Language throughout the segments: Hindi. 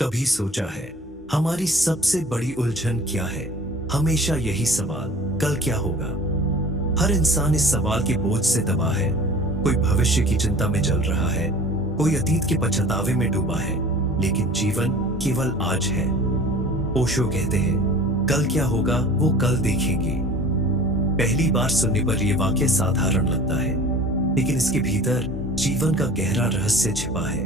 कभी सोचा है हमारी सबसे बड़ी उलझन क्या है? हमेशा यही सवाल, कल क्या होगा? हर इंसान इस सवाल के बोझ से दबा है। कोई भविष्य की चिंता में जल रहा है, कोई अतीत के पछतावे में डूबा है, लेकिन जीवन केवल आज है। ओशो कहते हैं, कल क्या होगा वो कल देखेंगे। पहली बार सुनने पर यह वाक्य साधारण लगता है, लेकिन इसके भीतर जीवन का गहरा रहस्य छिपा है।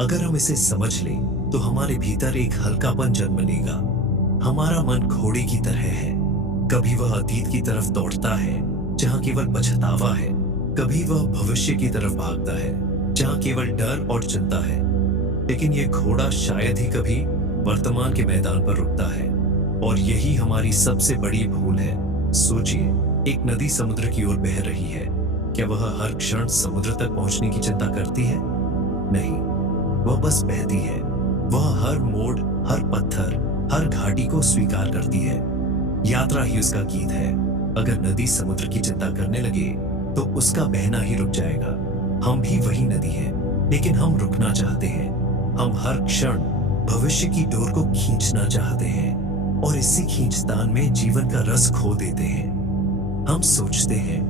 अगर हम इसे समझ लें तो हमारे भीतर एक हल्कापन जन्म लेगा। हमारा मन घोड़े की तरह है, कभी वह अतीत की तरफ दौड़ता है जहां केवल पछतावा है, कभी वह भविष्य की तरफ भागता है जहां केवल डर और चिंता है। लेकिन यह घोड़ा शायद ही कभी वर्तमान के मैदान पर रुकता है, और यही हमारी सबसे बड़ी भूल है। सोचिए, एक नदी समुद्र की ओर बह रही है। क्या वह हर क्षण समुद्र तक पहुंचने की चिंता करती है? नहीं, वह बस बहती है। वह हर मोड़, हर पत्थर, हर घाटी को स्वीकार करती है। यात्रा ही उसका गीत है। अगर नदी समुद्र की चिंता करने लगे तो उसका बहना ही रुक जाएगा। हम भी वही नदी हैं, लेकिन हम रुकना चाहते हैं। हम हर क्षण भविष्य की डोर को खींचना चाहते हैं, और इसी खींचतान में जीवन का रस खो देते हैं। हम सोचते हैं,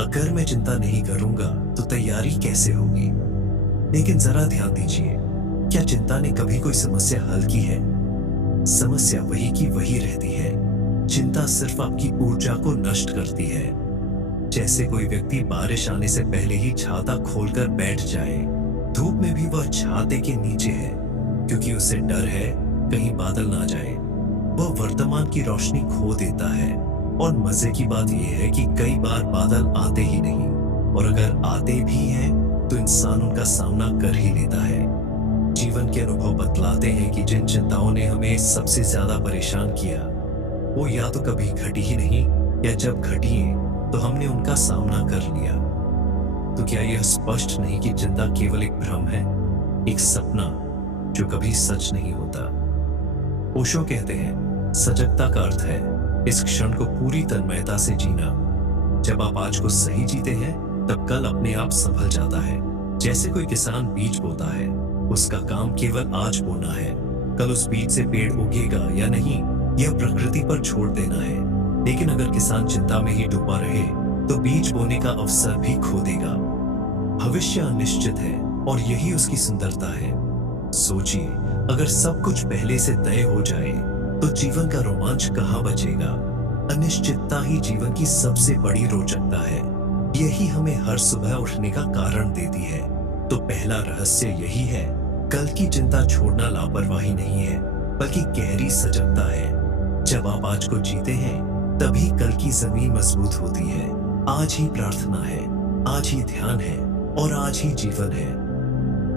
अगर मैं चिंता नहीं करूंगा तो तैयारी कैसे होगी? लेकिन जरा ध्यान दीजिए, क्या चिंता ने कभी कोई समस्या हल की है? समस्या वही की वही रहती है। चिंता सिर्फ आपकी ऊर्जा को नष्ट करती है। जैसे कोई व्यक्ति बारिश आने से पहले ही छाता खोलकर बैठ जाए। धूप में भी वह छाते के नीचे है, क्योंकि उसे डर है कहीं बादल ना जाए। वह वर्तमान की रोशनी खो देता है, और मजे की बात यह है कि कई बार बादल आते ही नहीं, और अगर आते भी हैं तो इंसान उनका सामना कर ही लेता है। जीवन के अनुभव बतलाते हैं कि जिन चिंताओं ने हमें सबसे ज्यादा परेशान किया, वो या तो कभी घटी ही नहीं, या जब घटी तो हमने उनका सामना कर लिया। तो क्या यह स्पष्ट नहीं कि चिंता केवल एक भ्रम है, एक सपना जो कभी सच नहीं होता? ओशो कहते हैं, सजगता का अर्थ है इस क्षण को पूरी तन्मयता से जीना। जब आप आज को सही जीते हैं, तब कल अपने आप संभल जाता है। जैसे कोई किसान बीज बोता है, उसका काम केवल आज बोना है। कल उस बीज से पेड़ उगेगा या नहीं, यह प्रकृति पर छोड़ देना है। लेकिन अगर किसान चिंता में ही डूबा रहे तो बीज बोने का अवसर भी खो देगा। भविष्य अनिश्चित है, और यही उसकी सुंदरता है। सोचिए, अगर सब कुछ पहले से तय हो जाए तो जीवन का रोमांच कहां बचेगा? अनिश्चितता ही जीवन की सबसे बड़ी रोचकता है। यही हमें हर सुबह उठने का कारण देती है। तो पहला रहस्य यही है, कल की चिंता छोड़ना लापरवाही नहीं है, बल्कि गहरी सजगता है। जब आप आज को जीते हैं, तभी कल की जमीन मजबूत होती है। आज ही प्रार्थना है, आज ही ध्यान है, और आज ही जीवन है।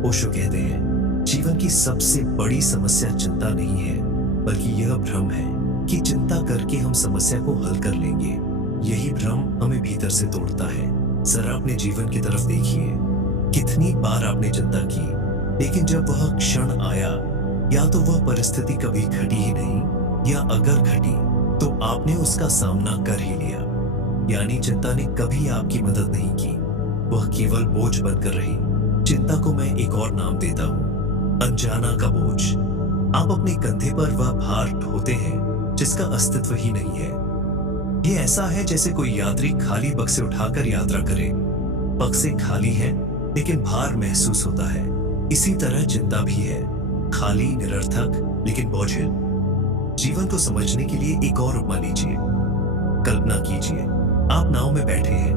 ओशो कहते हैं, जीवन की सबसे बड़ी समस्या चिंता नहीं है, बल्कि यह भ्रम है कि चिंता करके हम समस्या को हल कर लेंगे। यही भ्रम हमें भीतर से तोड़ता है। जरा अपने जीवन की तरफ देखिए, कितनी बार आपने चिंता की, लेकिन जब वह क्षण आया, या तो वह परिस्थिति कभी घटी ही नहीं, या अगर घटी तो आपने उसका सामना कर ही लिया। यानी चिंता ने कभी आपकी मदद नहीं की, वह केवल बोझ बनकर रही। चिंता को मैं एक और नाम देता हूँ, अनजाना का बोझ। आप अपने कंधे पर वह भार ढोते हैं जिसका अस्तित्व ही नहीं है। ये ऐसा है जैसे कोई यात्री खाली बक्से उठाकर यात्रा करे। बक्से खाली है, लेकिन भार महसूस होता है। इसी तरह चिंता भी है, खाली, निरर्थक, लेकिन बोझिल। जीवन को समझने के लिए एक और उपमा लीजिए। कल्पना कीजिए, आप नाव में बैठे हैं।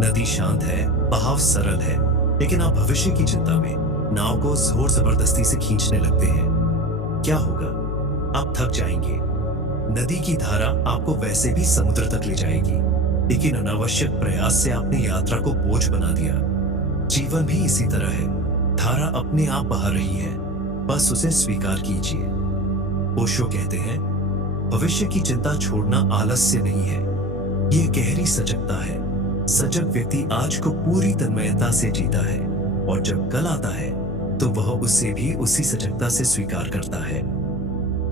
नदी शांत है, बहाव सरल है, लेकिन आप भविष्य की चिंता में नाव को जोर जबरदस्ती से खींचने लगते हैं। क्या होगा? आप थक जाएंगे। नदी की धारा आपको वैसे भी समुद्र तक ले जाएगी, लेकिन अनावश्यक प्रयास से आपने यात्रा को बोझ बना दिया। जीवन भी इसी तरह है, धारा अपने आप बहा रही है, बस उसे स्वीकार कीजिए। ओशो कहते हैं, भविष्य की चिंता छोड़ना आलस्य नहीं है, यह गहरी सजगता है। सजग व्यक्ति आज को पूरी तन्मयता से जीता है, और जब कल आता है तो वह उसे भी उसी सजगता से स्वीकार करता है।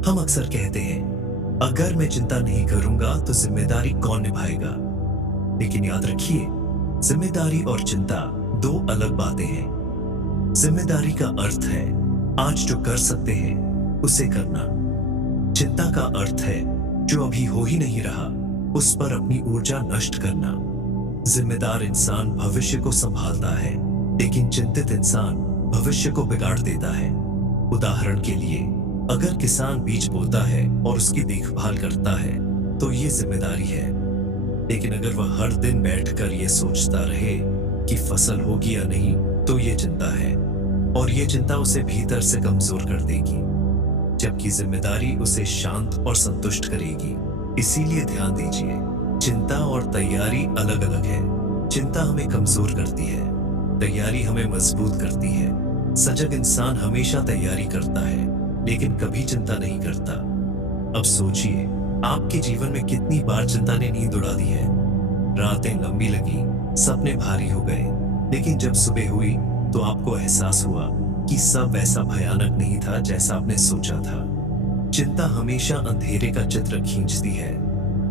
हम अक्सर कहते हैं, अगर मैं चिंता नहीं करूंगा तो जिम्मेदारी कौन निभाएगा? लेकिन याद रखिए, जिम्मेदारी और चिंता दो अलग बातें हैं। जिम्मेदारी का अर्थ है आज जो कर सकते हैं उसे करना। चिंता का अर्थ है जो अभी हो ही नहीं रहा उस पर अपनी ऊर्जा नष्ट करना। जिम्मेदार इंसान भविष्य को संभालता है, लेकिन चिंतित इंसान भविष्य को बिगाड़ देता है। उदाहरण के लिए, अगर किसान बीज बोता है और उसकी देखभाल करता है तो ये जिम्मेदारी है, लेकिन अगर वह हर दिन बैठकर ये सोचता रहे कि फसल होगी या नहीं तो ये चिंता है, और ये चिंता उसे भीतर से कमजोर कर देगी, जबकि जिम्मेदारी उसे शांत और संतुष्ट करेगी। इसीलिए ध्यान दीजिए, चिंता और तैयारी अलग अलग है। चिंता हमें कमजोर करती है, तैयारी हमें मजबूत करती है। सजग इंसान हमेशा तैयारी करता है, लेकिन कभी चिंता नहीं करता। अब सोचिए, आपके जीवन में कितनी बार चिंता ने नींद उड़ा दी है। रातें लंबी लगी, सपने भारी हो गए, लेकिन जब सुबह हुई तो आपको एहसास हुआ कि सब वैसा भयानक नहीं था जैसा आपने सोचा था। चिंता हमेशा अंधेरे का चित्र खींचती है,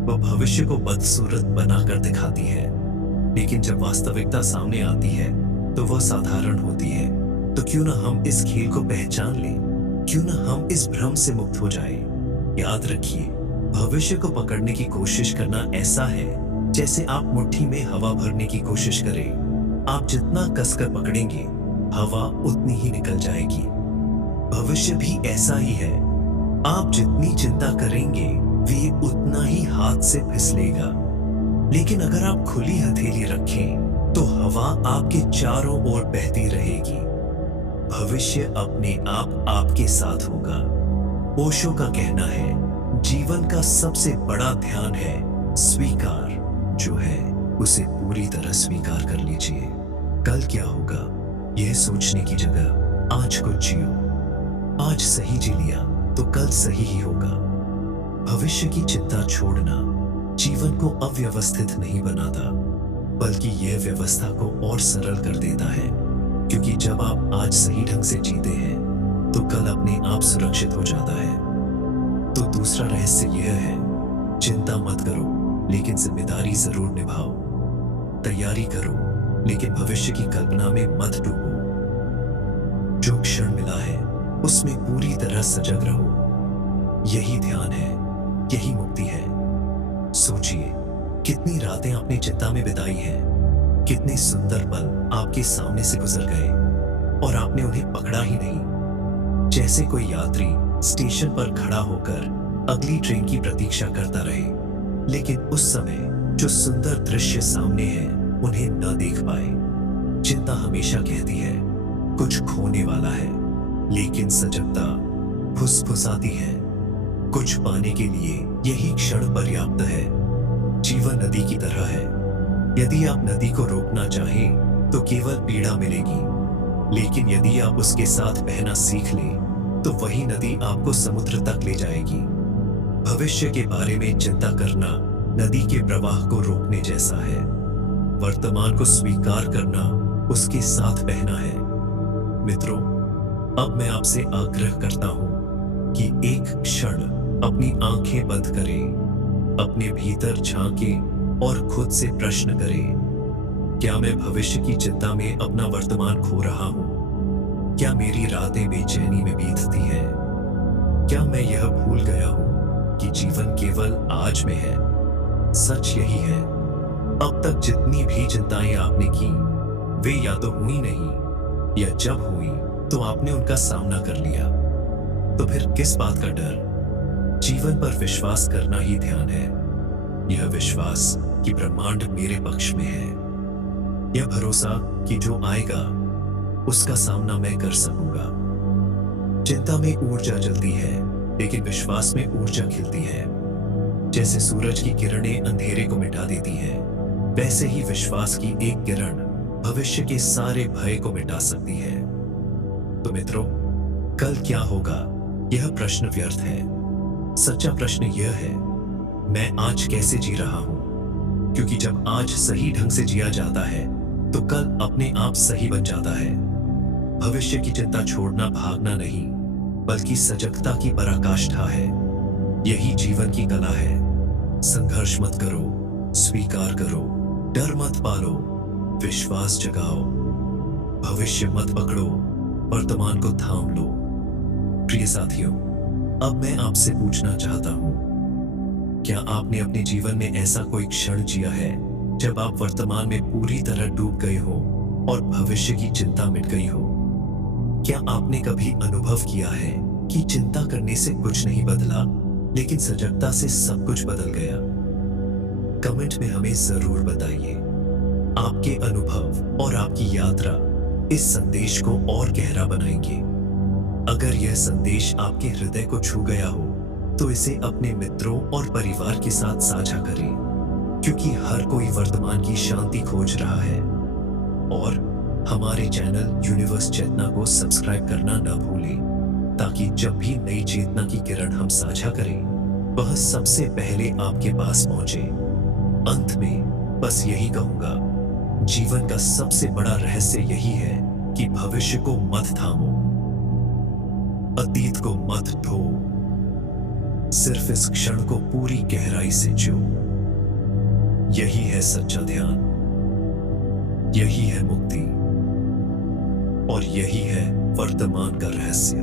वह भविष्य को बदसूरत बनाकर दिखाती है, लेकिन जब वास्तविकता सामने आती है तो वह साधारण होती है। तो क्यों ना हम इस खेल को पहचान लें, क्यों ना हम इस भ्रम से मुक्त हो जाएं। याद रखिए, भविष्य को पकड़ने की कोशिश करना ऐसा है जैसे आप मुट्ठी में हवा भरने की कोशिश करें। आप जितना कसकर पकड़ेंगे, हवा उतनी ही निकल जाएगी। भविष्य भी ऐसा ही है, आप जितनी चिंता करेंगे वे उतना ही हाथ से फिसलेगा, लेकिन अगर आप खुली हथेली रखें तो हवा आपके चारों ओर बहती रहेगी। भविष्य अपने आप आपके साथ होगा। ओशो का कहना है, जीवन का सबसे बड़ा ध्यान है स्वीकार। जो है उसे पूरी तरह स्वीकार कर लीजिए। कल क्या होगा यह सोचने की जगह आज को जियो। आज सही जी लिया तो कल सही ही होगा। भविष्य की चिंता छोड़ना जीवन को अव्यवस्थित नहीं बनाता, बल्कि यह व्यवस्था को और सरल कर देता है, क्योंकि जब आप आज सही ढंग से जीते हैं तो कल अपने आप सुरक्षित हो जाता है। तो दूसरा रहस्य यह है, चिंता मत करो लेकिन जिम्मेदारी जरूर निभाओ। तैयारी करो लेकिन भविष्य की कल्पना में मत डूबो। जो क्षण मिला है उसमें पूरी तरह सजग रहो। यही ध्यान है, यही मुक्ति है। सोचिए, कितनी रातें आपने चिंता में बिताई हैं, कितने सुंदर पल आपके सामने से गुजर गए और आपने उन्हें पकड़ा ही नहीं। जैसे कोई यात्री स्टेशन पर खड़ा होकर अगली ट्रेन की प्रतीक्षा करता रहे, लेकिन उस समय जो सुंदर दृश्य सामने है उन्हें न देख पाए। चिंता हमेशा कहती है कुछ खोने वाला है, लेकिन सजगता फुसफुसाती है कुछ पाने के लिए यही क्षण पर्याप्त है। जीवन नदी की तरह है, यदि आप नदी को रोकना चाहें तो केवल पीड़ा मिलेगी, लेकिन यदि आप उसके साथ बहना सीख लें तो वही नदी आपको समुद्र तक ले जाएगी। भविष्य के बारे में चिंता करना नदी के प्रवाह को रोकने जैसा है। वर्तमान को स्वीकार करना उसके साथ बहना है। मित्रों, अब मैं आपसे आग्रह करता हूं कि एक क्षण अपनी आंखें बंद करें, अपने भीतर झांकें और खुद से प्रश्न करें, क्या मैं भविष्य की चिंता में अपना वर्तमान खो रहा हूं? क्या मेरी रातें बेचैनी में बीतती हैं? क्या मैं यह भूल गया हूं कि जीवन केवल आज में है? सच यही है, अब तक जितनी भी चिंताएं आपने की वे या तो हुई नहीं, या जब हुई तो आपने उनका सामना कर लिया। तो फिर किस बात का डर? जीवन पर विश्वास करना ही ध्यान है। यह विश्वास कि ब्रह्मांड मेरे पक्ष में है, यह भरोसा कि जो आएगा उसका सामना मैं कर सकूंगा। चिंता में ऊर्जा जलती है, लेकिन विश्वास में ऊर्जा खिलती है। जैसे सूरज की किरणें अंधेरे को मिटा देती हैं, वैसे ही विश्वास की एक किरण भविष्य के सारे भय को मिटा सकती है। तो मित्रों, कल क्या होगा यह प्रश्न व्यर्थ है। सच्चा प्रश्न यह है, मैं आज कैसे जी रहा हूं? क्योंकि जब आज सही ढंग से जिया जाता है तो कल अपने आप सही बन जाता है। भविष्य की चिंता छोड़ना भागना नहीं, बल्कि सजगता की पराकाष्ठा है। यही जीवन की कला है। संघर्ष मत करो, स्वीकार करो, डर मत पालो, विश्वास जगाओ। भविष्य मत पकड़ो, वर्तमान को थाम लो। प्रिय साथियों, अब मैं आपसे पूछना चाहता हूं, क्या आपने अपने जीवन में ऐसा कोई क्षण जिया है जब आप वर्तमान में पूरी तरह डूब गए हो और भविष्य की चिंता मिट गई हो? क्या आपने कभी अनुभव किया है कि चिंता करने से कुछ नहीं बदला, लेकिन सजगता से सब कुछ बदल गया? कमेंट में हमें जरूर बताइए। आपके अनुभव और आपकी यात्रा इस संदेश को और गहरा बनाएंगे। अगर यह संदेश आपके हृदय को छू गया हो तो इसे अपने मित्रों और परिवार के साथ साझा करें, क्योंकि हर कोई वर्तमान की शांति खोज रहा है। और हमारे चैनल यूनिवर्स चेतना को सब्सक्राइब करना न भूलें, ताकि जब भी नई चेतना की किरण हम साझा करें वह सबसे पहले आपके पास पहुंचे। अंत में बस यही कहूंगा, जीवन का सबसे बड़ा रहस्य यही है कि भविष्य को मत थामो, अतीत को मत ढो, सिर्फ इस क्षण को पूरी गहराई से जियो। यही है सच्चा ध्यान, यही है मुक्ति और यही है वर्तमान का रहस्य।